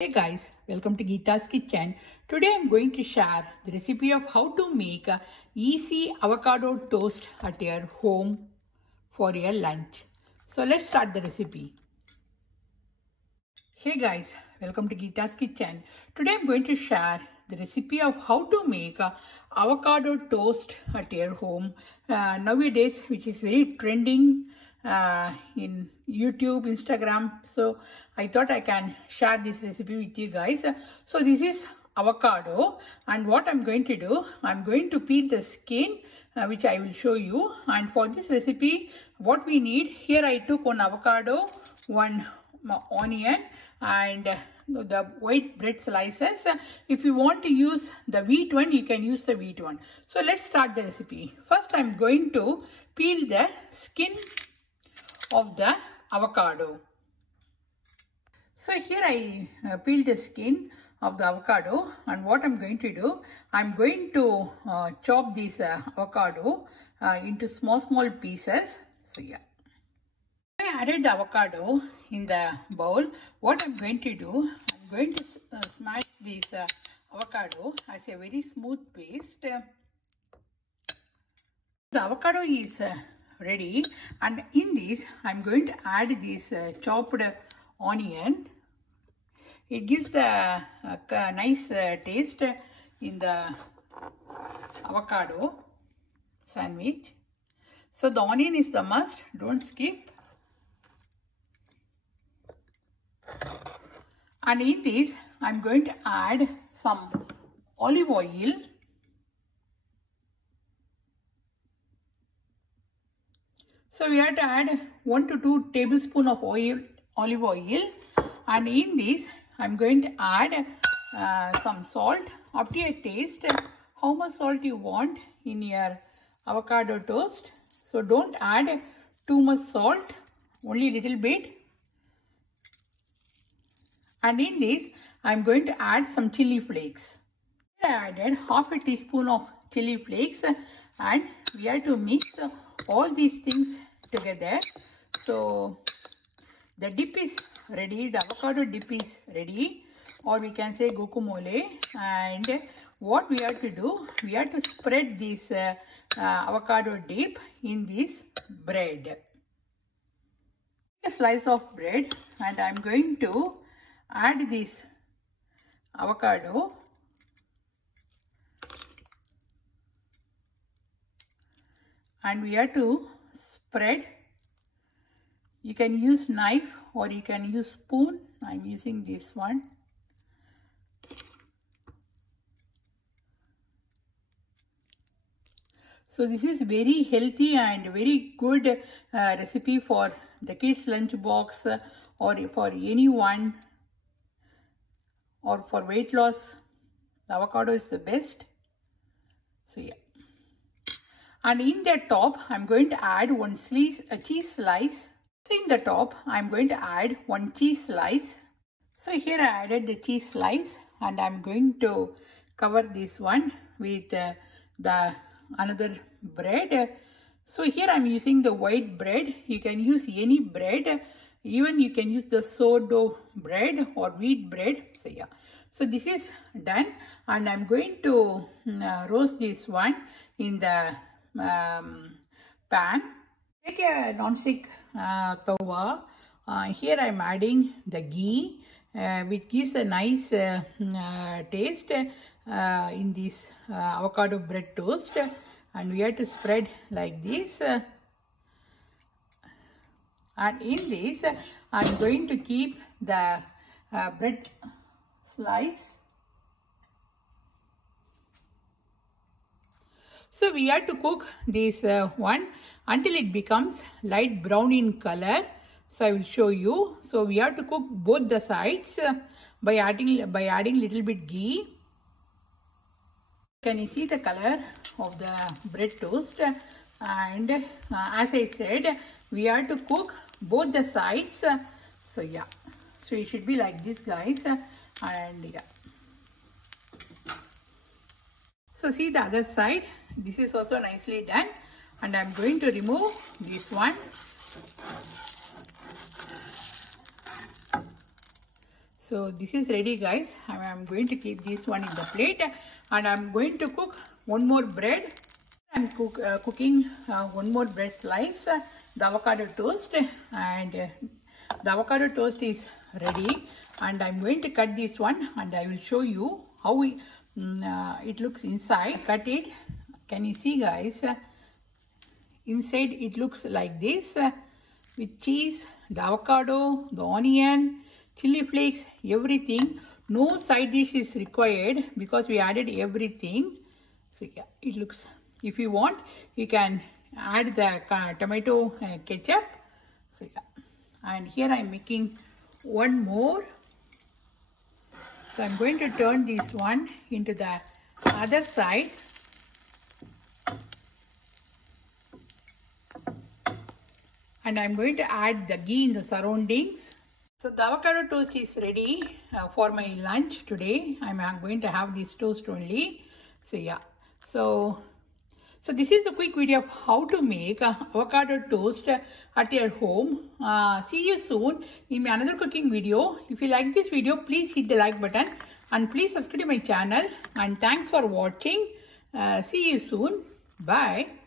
Hey guys, welcome to Geeta's Kitchen. Today I'm going to share the recipe of how to make a easy avocado toast at your home for your lunch. So let's start the recipe. Hey guys, welcome to Geeta's Kitchen. Today I'm going to share the recipe of how to make a avocado toast at your home nowadays, which is very trending in YouTube, Instagram. So I thought I can share this recipe with you guys. So this is avocado, and what I'm going to do, I'm going to peel the skin, which I will show you. And for this recipe, what we need, here I took one avocado, one onion, and the white bread slices. If you want to use the wheat one, you can use the wheat one. So let's start the recipe. First, I'm going to peel the skin of the avocado. So here I peeled the skin of the avocado, and what I'm going to do, I'm going to chop this avocado into small pieces. So yeah, I added the avocado in the bowl. What I'm going to do, I'm going to smash this avocado as a very smooth paste. The avocado is ready, and in this I'm going to add this chopped onion. It gives a nice taste in the avocado sandwich. So the onion is the must, don't skip. And in this I'm going to add some olive oil. So we have to add 1 to 2 tablespoons of olive oil, and in this I'm going to add some salt up to your taste. How much salt you want in your avocado toast. So don't add too much salt, only a little bit. And in this I'm going to add some chili flakes. I added half a teaspoon of chili flakes, and we have to mix all these things together. So the dip is ready, the avocado dip is ready, or we can say guacamole. And what we have to do, we have to spread this avocado dip in this bread. A slice of bread, and I'm going to add this avocado. And we have to spread. You can use knife or you can use spoon. I'm using this one. So this is very healthy and very good recipe for the kids' lunch box, or for anyone, or for weight loss. The avocado is the best. So yeah. And in the top, I'm going to add a cheese slice. So in the top, I'm going to add 1 cheese slice. So here I added the cheese slice, and I'm going to cover this one with the another bread. So here I'm using the white bread. You can use any bread. Even you can use the sourdough bread or wheat bread. So yeah. So this is done, and I'm going to roast this one in the pan. Take a non-stick tawa. Here I'm adding the ghee, which gives a nice taste in this avocado bread toast. And we have to spread like this. And in this, I'm going to keep the bread slice. So we have to cook this one until it becomes light brown in color. So I will show you. So we have to cook both the sides by adding little bit ghee. Can you see the color of the bread toast? And as I said, we have to cook both the sides. So yeah, so it should be like this, guys. And yeah, so see the other side. This is also nicely done, and I'm going to remove this one. So this is ready, guys. I'm going to keep this one in the plate, and I'm going to cook one more bread. I'm cooking one more bread slice, the avocado toast, and the avocado toast is ready. And I'm going to cut this one, and I will show you how it looks inside. Cut it. Can you see, guys? Inside it looks like this, with cheese, the avocado, the onion, chili flakes, everything. No side dish is required because we added everything. So yeah, it looks, if you want, you can add the tomato ketchup. So yeah, and here I'm making one more. So I'm going to turn this one into the other side. And I'm going to add the ghee in the surroundings. So the avocado toast is ready for my lunch today. I'm going to have this toast only. So yeah, so this is a quick video of how to make avocado toast at your home. See you soon in another cooking video. If you like this video, please hit the like button and please subscribe to my channel. And thanks for watching. See you soon. Bye.